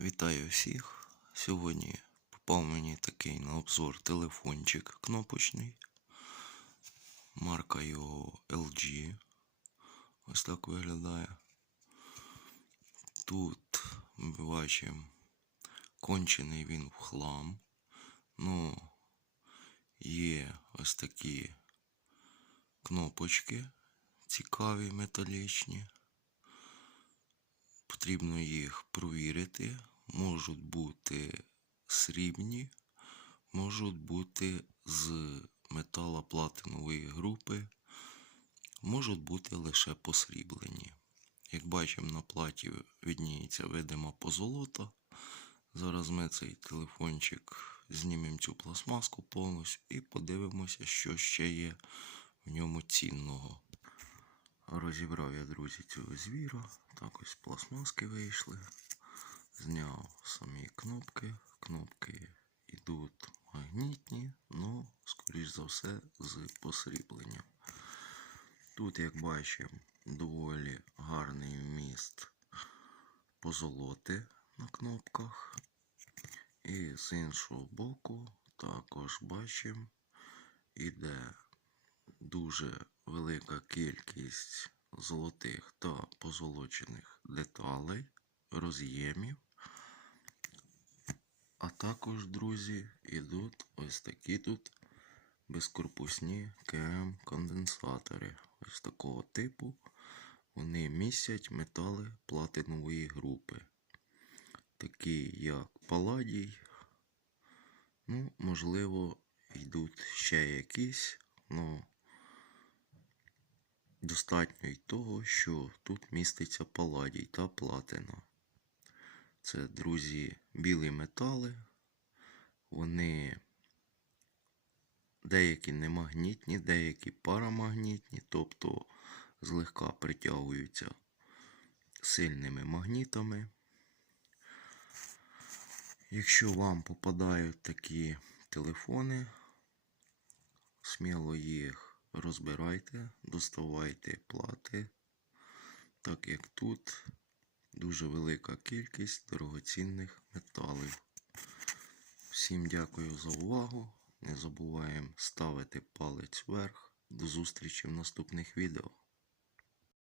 Вітаю всіх. Сьогодні попав мені такий на обзор телефончик кнопочний. Марка його LG. Ось так виглядає. Тут ми бачимо кончений він в хлам. Ну, є ось такі кнопочки цікаві металічні. Потрібно їх провірити. Можуть бути срібні, можуть бути з металоплатинової групи, можуть бути лише посріблені. Як бачимо, на платі відніється видима позолота. Зараз ми цей телефончик знімемо цю пластмаску повністю і подивимося, що ще є в ньому цінного. Розібрав я, друзі, цього звіра. Так ось пластмаски вийшли. Зняв самі кнопки. Кнопки йдуть магнітні, але, скоріш за все, з посрібленням. Тут, як бачимо, доволі гарний вміст позолоти на кнопках. І з іншого боку також бачимо, іде дуже велика кількість золотих та позолочених деталей, роз'ємів. А також, друзі, ідуть ось такі тут безкорпусні КМ конденсатори. Ось такого типу. Вони містять метали платинової групи. Такі як паладій. Ну, можливо, йдуть ще якісь, але достатньо й того, що тут міститься паладій та платина. Це, друзі, білі метали. Вони деякі немагнітні, деякі парамагнітні, тобто злегка притягуються сильними магнітами. Якщо вам попадають такі телефони, сміло їх розбирайте, доставайте плати, так як тут дуже велика кількість дорогоцінних металів. Всім дякую за увагу. Не забуваємо ставити палець вверх. До зустрічі в наступних відео.